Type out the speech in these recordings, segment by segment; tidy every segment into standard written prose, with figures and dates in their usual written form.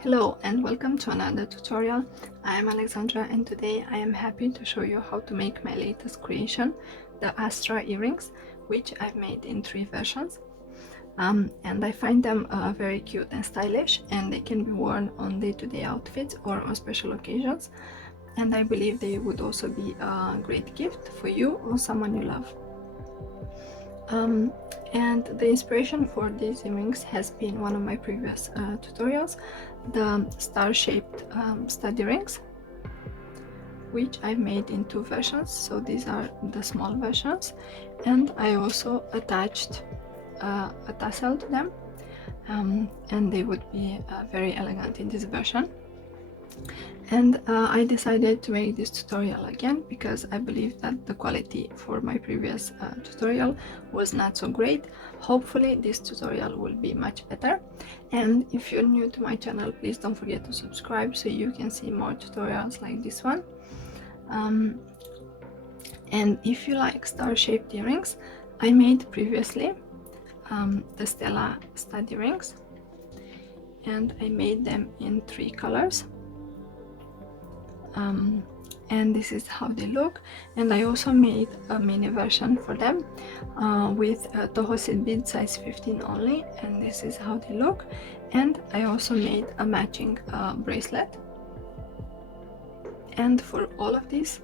Hello and welcome to another tutorial. I am Alexandra and today I am happy to show you how to make my latest creation, the Astra earrings, which I've made in 3 versions. And I find them very cute and stylish, and they can be worn on day-to-day outfits or on special occasions. And I believe they would also be a great gift for you or someone you love. And the inspiration for these earrings has been one of my previous tutorials, the star-shaped stud earrings, which I've made in 2 versions. So these are the small versions, and I also attached a tassel to them, and they would be very elegant in this version. And I decided to make this tutorial again because I believe that the quality for my previous tutorial was not so great. Hopefully this tutorial will be much better. And if you're new to my channel, please don't forget to subscribe so you can see more tutorials like this one. And if you like star-shaped earrings, I made previously the Stella stud earrings, and I made them in 3 colors. And this is how they look. And I also made a mini version for them with Toho seed bead size 15 only, and this is how they look. And I also made a matching bracelet. And for all of these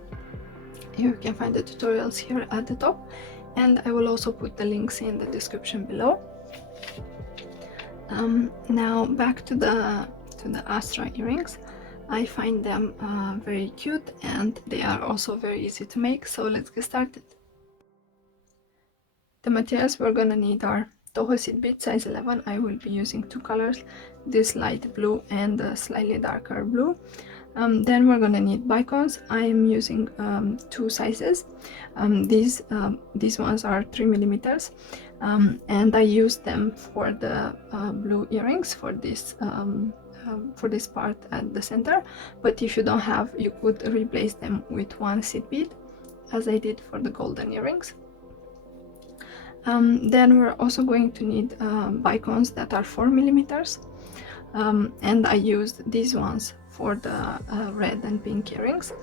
you can find the tutorials here at the top, and I will also put the links in the description below. Now back to the Astra earrings. I find them very cute, and they are also very easy to make, so let's get started. The materials we're gonna need are Toho seed bead size 11. I will be using 2 colors, this light blue and a slightly darker blue. Then we're gonna need Bicones. I am using 2 sizes. These ones are 3 millimeters, and I use them for the blue earrings for this part at the center. But if you don't have, you could replace them with 1 seed bead, as I did for the golden earrings. Then we're also going to need Bicones that are 4 millimeters, and I used these ones for the red and pink earrings.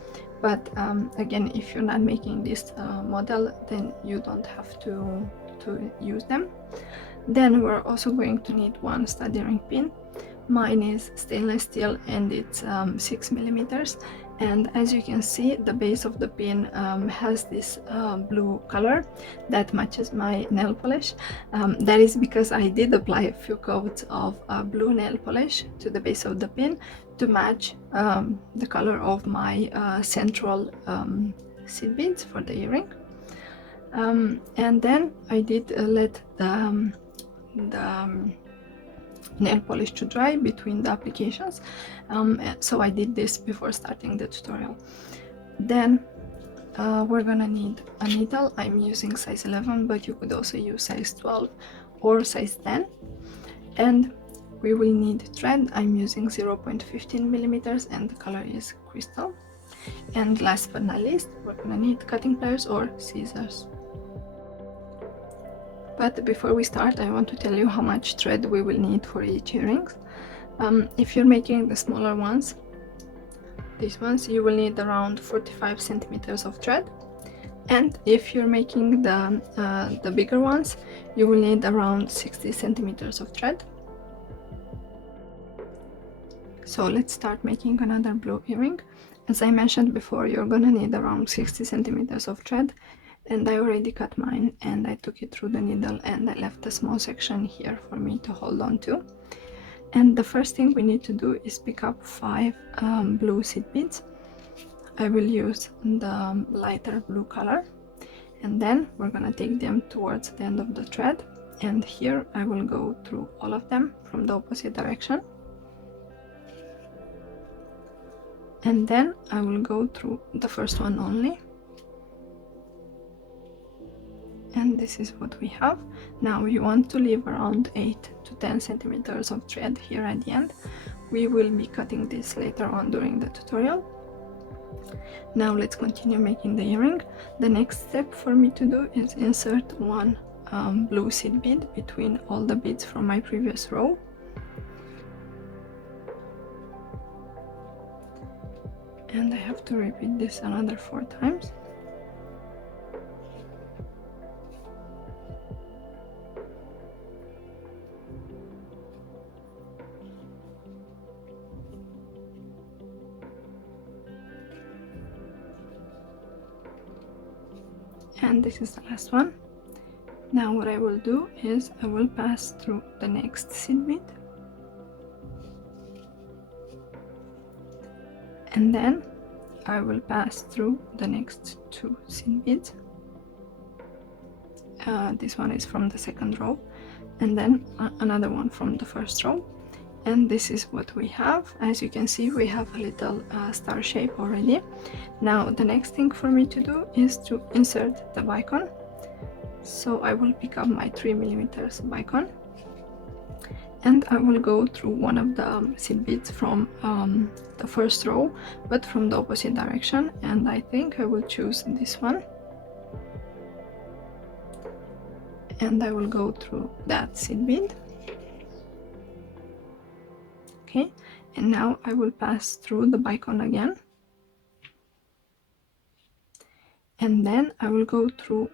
But again, if you're not making this model, then you don't have to use them. Then we're also going to need 1 stud earring pin. Mine is stainless steel and it's 6 millimeters, and as you can see, the base of the pin has this blue color that matches my nail polish. That is because I did apply a few coats of blue nail polish to the base of the pin to match the color of my central seed beads for the earring. And then I did let the nail polish to dry between the applications, so I did this before starting the tutorial. Then we're gonna need a needle. I'm using size 11, but you could also use size 12 or size 10. And we will need thread. I'm using 0.15 millimeters and the color is crystal. And last but not least, we're gonna need cutting pliers or scissors. But before we start, I want to tell you how much thread we will need for each earrings. If you're making the smaller ones, these ones, you will need around 45 centimeters of thread. And if you're making the bigger ones, you will need around 60 centimeters of thread. So let's start making another blue earring. As I mentioned before, you're gonna need around 60 centimeters of thread. And I already cut mine, and I took it through the needle, and I left a small section here for me to hold on to. And the first thing we need to do is pick up 5 blue seed beads. I will use the lighter blue color, and then we're gonna take them towards the end of the thread, and here I will go through all of them from the opposite direction. And then I will go through the first one only. And this is what we have. Now you want to leave around 8 to 10 centimeters of thread here at the end. We will be cutting this later on during the tutorial. Now let's continue making the earring. The next step for me to do is insert 1 blue seed bead between all the beads from my previous row. and I have to repeat this another 4 times. And this is the last one. Now what I will do is I will pass through the next seed bead, and then I will pass through the next 2 seed beads. This one is from the second row, and then another one from the first row. And this is what we have. As you can see, we have a little star shape already. Now the next thing for me to do is to insert the bicone. So I will pick up my 3mm bicone, and I will go through one of the seed beads from the first row, but from the opposite direction, and I think I will choose this one, and I will go through that seed bead. Okay, and now I will pass through the bicone again, and then I will go through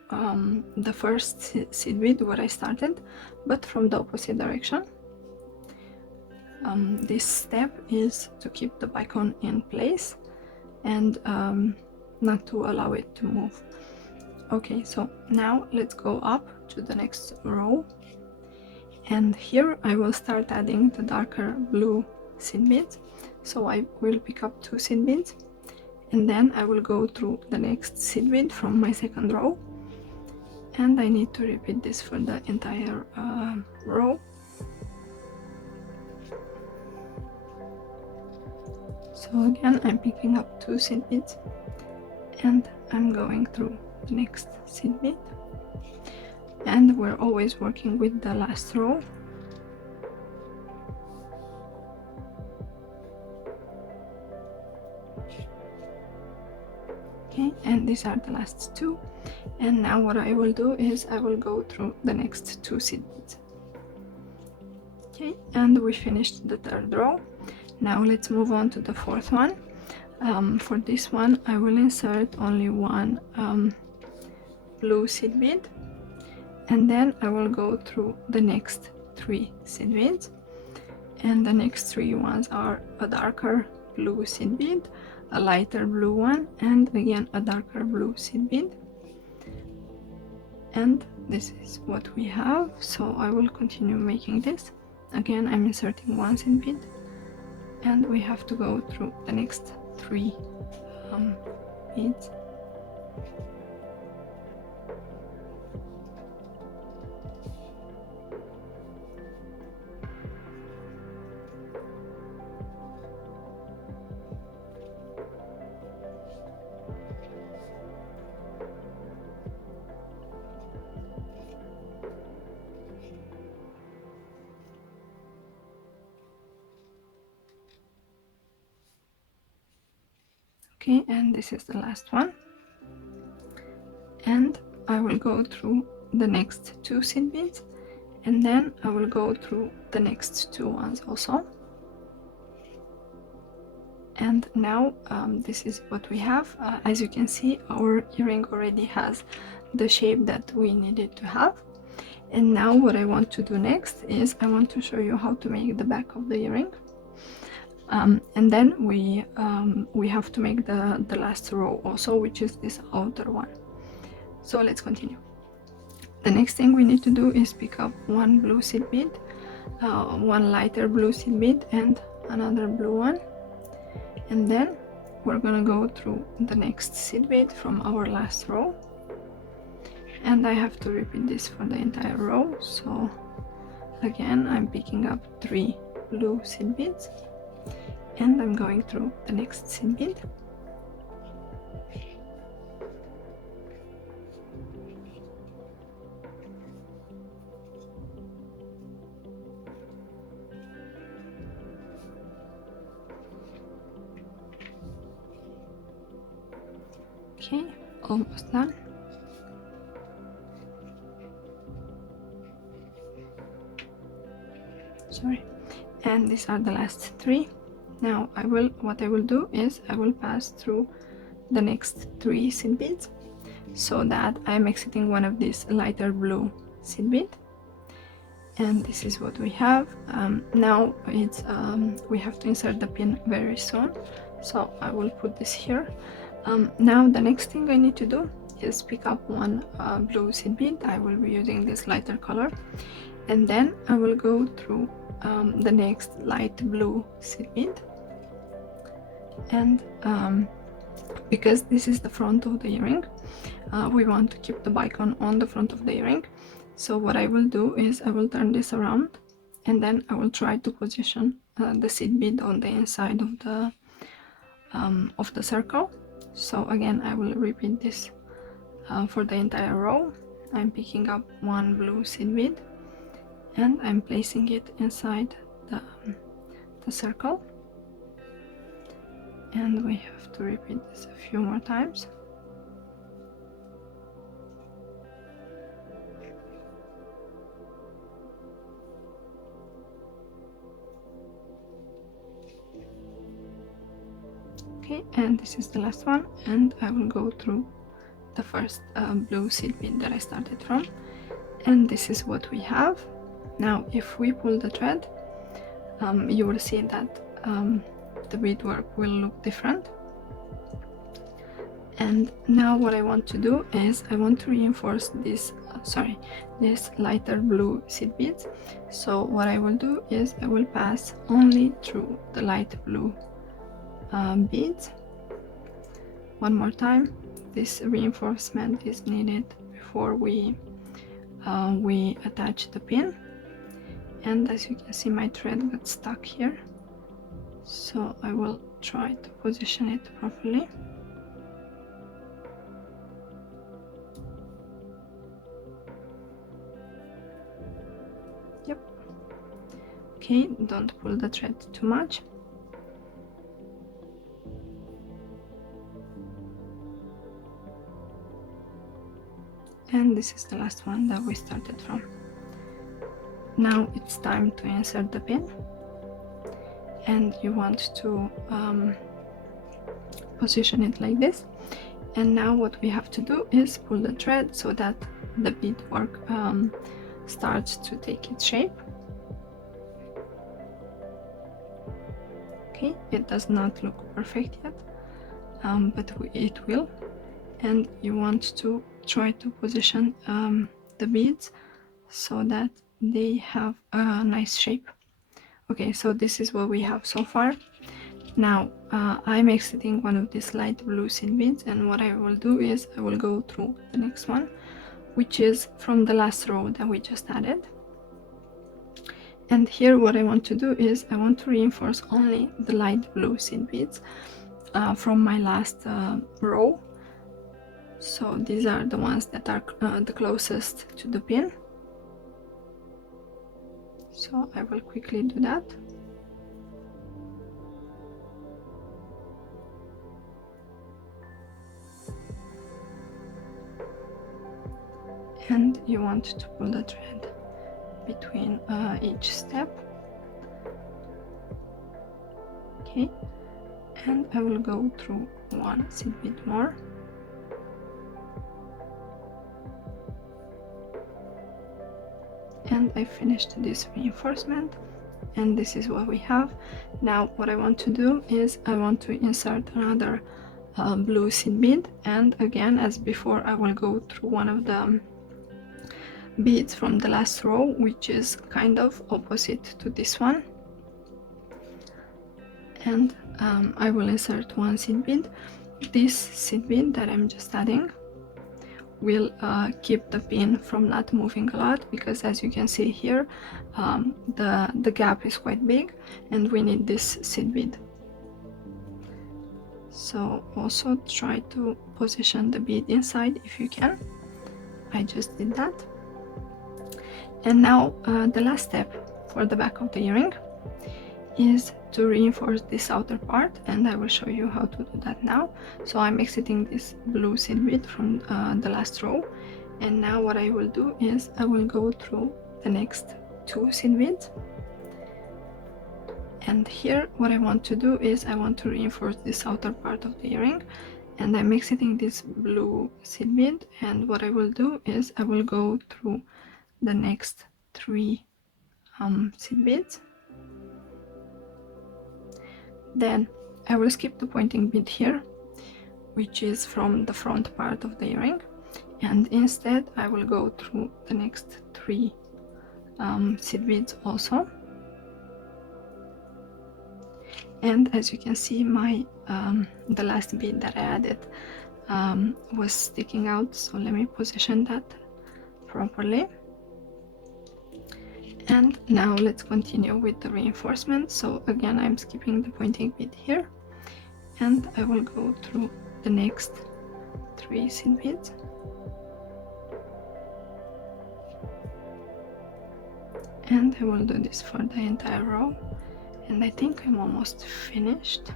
the first seed bead where I started, but from the opposite direction. This step is to keep the bicone in place and not to allow it to move. Okay, so now let's go up to the next row, and here I will start adding the darker blue seed beads. So I will pick up 2 seed beads, and then I will go through the next seed bead from my second row, and I need to repeat this for the entire row. So again, I'm picking up 2 seed beads, and I'm going through the next seed bead, and we're always working with the last row. Okay, and these are the last 2, and now what I will do is I will go through the next 2 seed beads. Okay, and we finished the third row. Now let's move on to the fourth one. For this one I will insert only one blue seed bead, and then I will go through the next 3 seed beads, and the next 3 ones are a darker blue seed bead, a lighter blue one, and again a darker blue seed bead. And this is what we have, so I will continue making this. Again, I'm inserting 1 seed bead, and we have to go through the next 3 beads. Okay, and this is the last one, and I will go through the next 2 seed beads, and then I will go through the next 2 ones also. And now this is what we have. As you can see, our earring already has the shape that we needed to have. And now what I want to do next is I want to show you how to make the back of the earring. And then we have to make the last row also, which is this outer one. So let's continue. The next thing we need to do is pick up 1 blue seed bead, 1 lighter blue seed bead, and another blue one, and then we're gonna go through the next seed bead from our last row, and I have to repeat this for the entire row. So again, I'm picking up 3 blue seed beads, and I'm going through the next seed bead. Okay, almost done. Sorry. And these are the last 3. Now what I will do is I will pass through the next 3 seed beads, so that I'm exiting one of these lighter blue seed bead. And this is what we have. Now it's we have to insert the pin very soon, so I will put this here. Now the next thing I need to do is pick up one blue seed bead. I will be using this lighter color, and then I will go through the next light blue seed bead. And because this is the front of the earring, we want to keep the bicone on the front of the earring. So what I will do is I will turn this around, and then I will try to position the seed bead on the inside of the circle. So again, I will repeat this for the entire row. I'm picking up one blue seed bead and I'm placing it inside the circle, and we have to repeat this a few more times. Okay, and this is the last one, and I will go through the first blue seed bead that I started from, and this is what we have. Now if we pull the thread, you will see that the beadwork will look different. And now what I want to do is I want to reinforce this lighter blue seed beads. So what I will do is I will pass only through the light blue beads. One more time. This reinforcement is needed before we attach the pin. And as you can see, my thread got stuck here, so I will try to position it properly. Yep. Okay, don't pull the thread too much. And this is the last one that we started from. Now it's time to insert the pin, and you want to position it like this. And now what we have to do is pull the thread so that the beadwork starts to take its shape. Okay, it does not look perfect yet, but it will. And you want to try to position the beads so that they have a nice shape. Okay, so this is what we have so far. Now I'm exiting one of these light blue seed beads, and what I will do is I will go through the next one, which is from the last row that we just added. And here what I want to do is I want to reinforce only the light blue seed beads from my last row. So these are the ones that are the closest to the pin. So I will quickly do that. And you want to pull the thread between each step. Okay, and I will go through one seed bead more. And I finished this reinforcement, and this is what we have. Now what I want to do is I want to insert another blue seed bead, and again, as before, I will go through one of the beads from the last row, which is kind of opposite to this one, and I will insert one seed bead. This seed bead that I'm just adding will keep the pin from not moving a lot, because as you can see here, the gap is quite big and we need this seed bead. So also try to position the bead inside if you can. I just did that. And now the last step for the back of the earring is to reinforce this outer part, and I will show you how to do that now. So I'm exiting this blue seed bead from the last row, and now what I will do is I will go through the next two seed beads, And here what I want to do is I want to reinforce this outer part of the earring, and I'm exiting this blue seed bead, and what I will do is I will go through the next 3 seed beads. Then I will skip the pointing bead here, which is from the front part of the earring, and instead I will go through the next 3 seed beads also. And as you can see, my the last bead that I added was sticking out, so let me position that properly. And now let's continue with the reinforcement. So again, I'm skipping the pointing bead here, and I will go through the next 3 seed beads. And I will do this for the entire row, and I think I'm almost finished.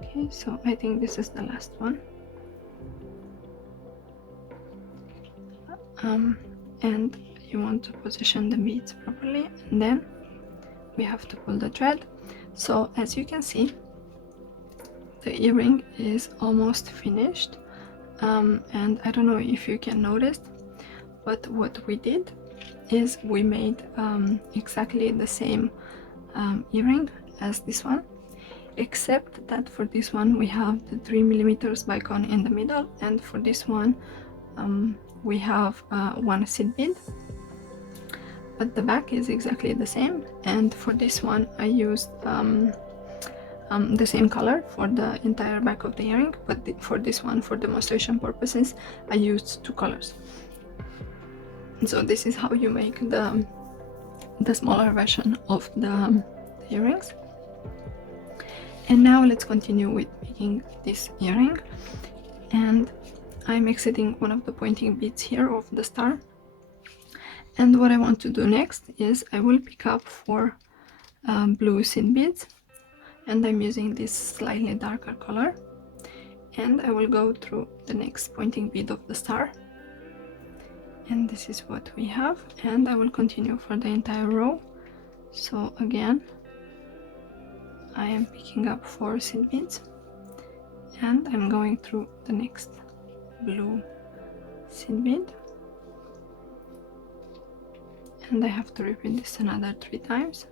Okay, so I think this is the last one. And you want to position the beads properly, and then we have to pull the thread. So as you can see, the earring is almost finished, and I don't know if you can notice, but what we did is we made exactly the same earring as this one, except that for this one we have the 3mm bicone in the middle, and for this one we have 1 seed bead, but the back is exactly the same. And for this one I used the same color for the entire back of the earring, but for this one, for demonstration purposes, I used 2 colors. So this is how you make the smaller version of the earrings. And now let's continue with making this earring, and I'm exiting one of the pointing beads here of the star. And what I want to do next is I will pick up 4 blue seed beads, and I'm using this slightly darker color, and I will go through the next pointing bead of the star, and this is what we have. And I will continue for the entire row. So again, I am picking up 4 seed beads, and I'm going through the next blue seed bead, and I have to repeat this another 3 times.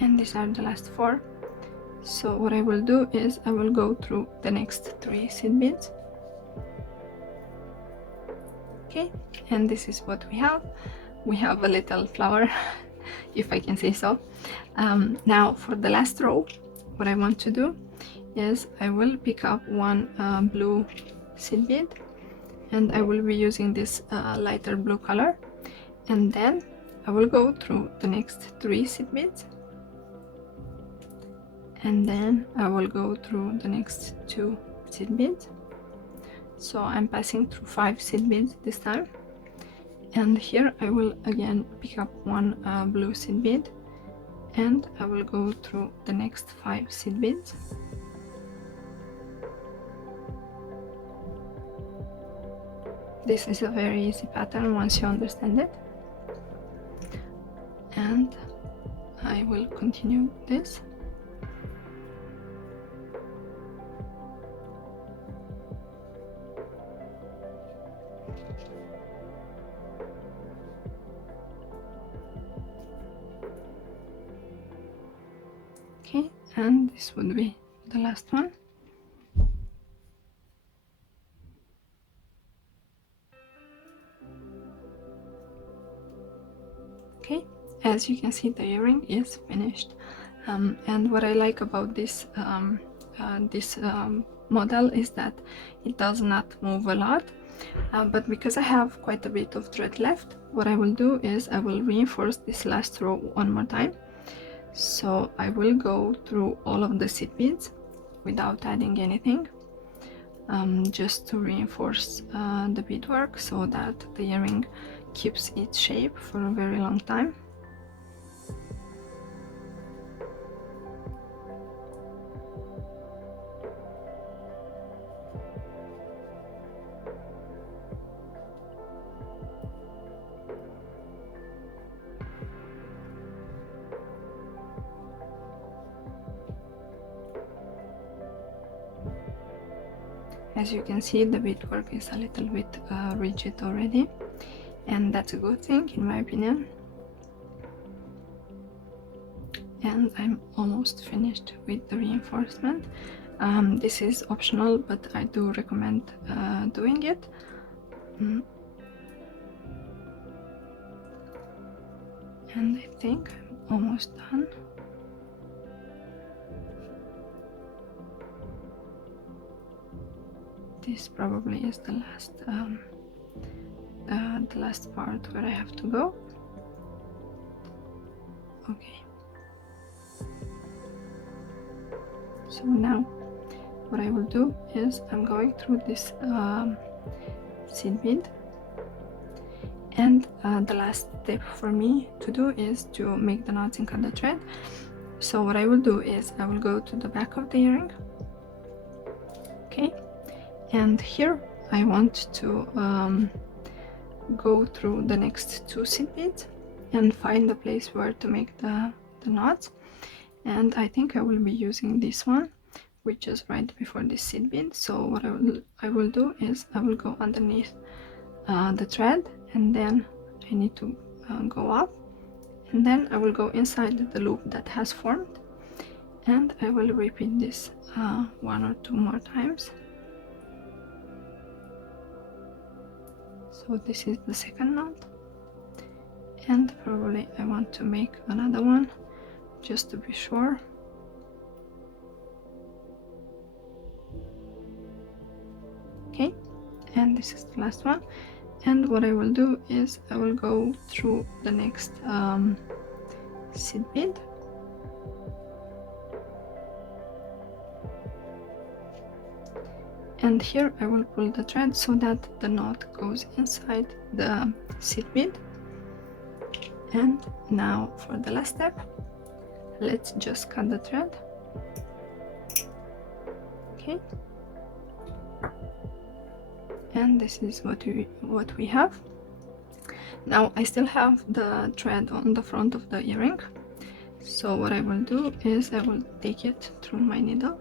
And these are the last 4. So what I will do is I will go through the next 3 seed beads. Okay, and this is what we have. We have a little flower, if I can say so. Now for the last row, what I want to do is I will pick up 1 blue seed bead, and I will be using this lighter blue color, and then I will go through the next 3 seed beads, and then I will go through the next 2 seed beads. So I'm passing through 5 seed beads this time, and here I will again pick up 1 blue seed bead, and I will go through the next 5 seed beads. This is a very easy pattern once you understand it, and I will continue this. Okay, and this would be the last one. Okay, as you can see, the earring is finished, and what I like about this model is that it does not move a lot, but because I have quite a bit of thread left, what I will do is I will reinforce this last row one more time. So I will go through all of the seed beads without adding anything, just to reinforce the beadwork so that the earring keeps its shape for a very long time. As you can see, the beadwork is a little bit rigid already, and that's a good thing in my opinion. And I'm almost finished with the reinforcement. This is optional, but I do recommend doing it. And I think I'm almost done. This probably is the last part where I have to go. Okay. So now what I will do is I'm going through this seed bead, and the last step for me to do is to make the knots and cut the thread. So what I will do is I will go to the back of the earring. Okay, and here I want to go through the next two seed beads and find the place where to make the knots. And I think I will be using this one, which is right before this seed bead. So what I will do is I will go underneath the thread, and then I need to go up, and then I will go inside the loop that has formed, and I will repeat this one or two more times. So this is the second knot, and probably I want to make another one just to be sure. Okay, and this is the last one. And what I will do is I will go through the next seed bead, and here I will pull the thread so that the knot goes inside the seed bead. And now for the last step, let's just cut the thread. Okay, and this is what we have. Now I still have the thread on the front of the earring, so what I will do is I will take it through my needle.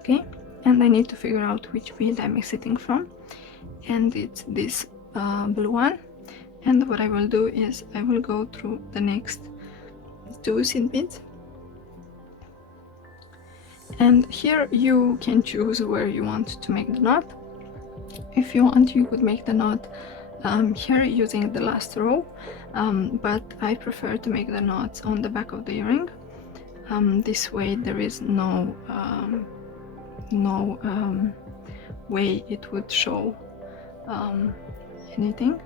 Okay, and I need to figure out which bead I'm exiting from, and it's this blue one. And what I will do is I will go through the next two seed beads, and here you can choose where you want to make the knot. If you want, you could make the knot here using the last row, but I prefer to make the knots on the back of the earring. This way there is no way it would show anything.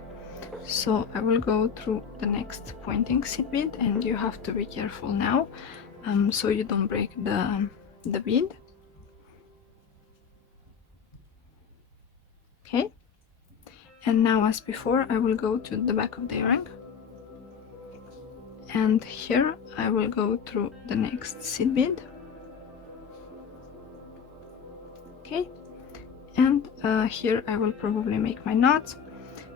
So I will go through the next pointing seed bead, and you have to be careful now so you don't break the bead. Okay, and now as before I will go to the back of the earring, and here I will go through the next seed bead. Okay, and here I will probably make my knots.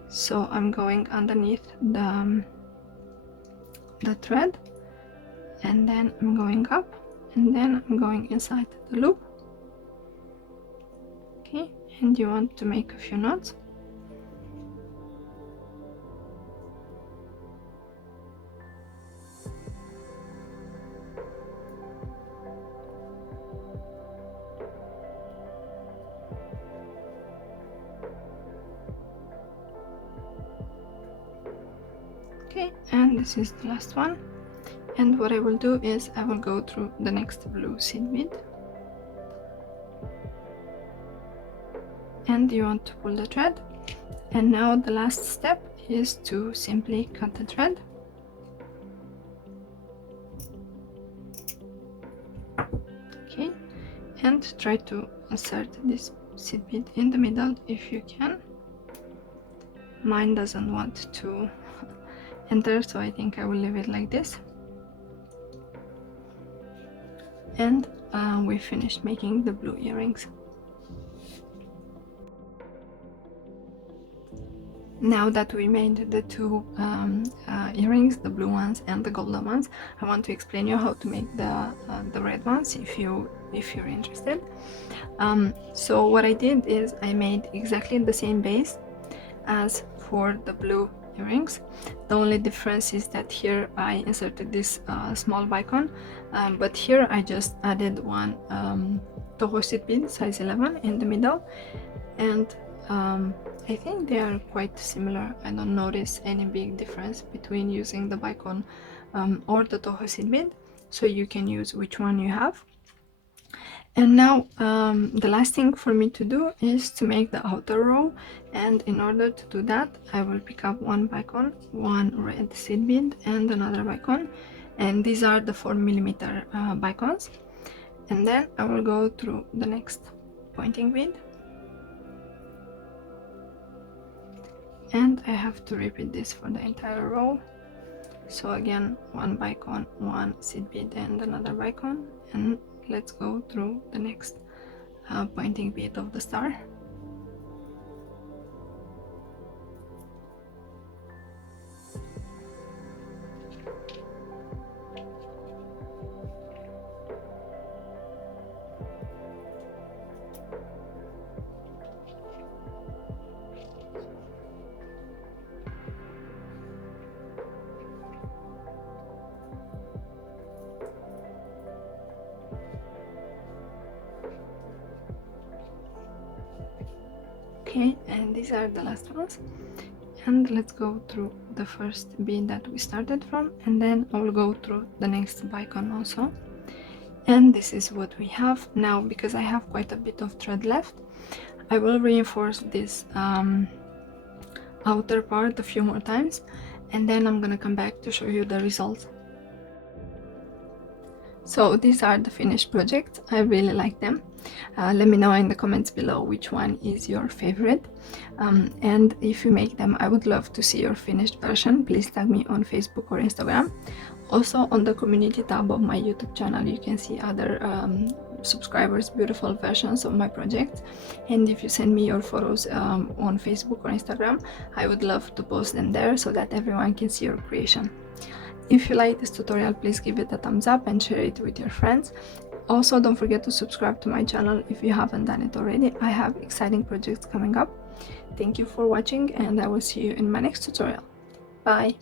So I'm going underneath the thread, and then I'm going up, and then I'm going inside the loop. Okay, and you want to make a few knots. Okay, and this is the last one. And what I will do is I will go through the next blue seed bead. and you want to pull the thread. And now the last step is to simply cut the thread. Okay, and try to insert this seed bead in the middle if you can. Mine doesn't want to enter, so I think I will leave it like this. And we finished making the blue earrings. Now that we made the two earrings, the blue ones and the golden ones, I want to explain you how to make the red ones if you're interested. So what I did is I made exactly the same base as for the blue earrings. The only difference is that here I inserted this small bicone, but here I just added one Toho seed bead size 11 in the middle, and I think they are quite similar. I don't notice any big difference between using the Bicone or the Toho seed bead, so you can use which one you have. And now the last thing for me to do is to make the outer row, and in order to do that I will pick up one Bicone, one red seed bead and another Bicone, and these are the 4mm Bicones, and then I will go through the next pointing bead. And I have to repeat this for the entire row. So again, one Bicone, one seed bead and another Bicone, and let's go through the next pointing bead of the star. Okay, and these are the last ones, and let's go through the first bead that we started from, and then I will go through the next Bicone also. And this is what we have now. Because I have quite a bit of thread left, I will reinforce this outer part a few more times, and then I'm gonna come back to show you the results. So these are the finished projects. I really like them. Let me know in the comments below which one is your favorite, and if you make them, I would love to see your finished version. Please tag me on Facebook or Instagram. Also, on the community tab of my YouTube channel, you can see other subscribers' beautiful versions of my projects, and if you send me your photos on Facebook or Instagram, I would love to post them there so that everyone can see your creation. If you like this tutorial, please give it a thumbs up and share it with your friends. Also, don't forget to subscribe to my channel if you haven't done it already. I have exciting projects coming up. Thank you for watching, and I will see you in my next tutorial. Bye!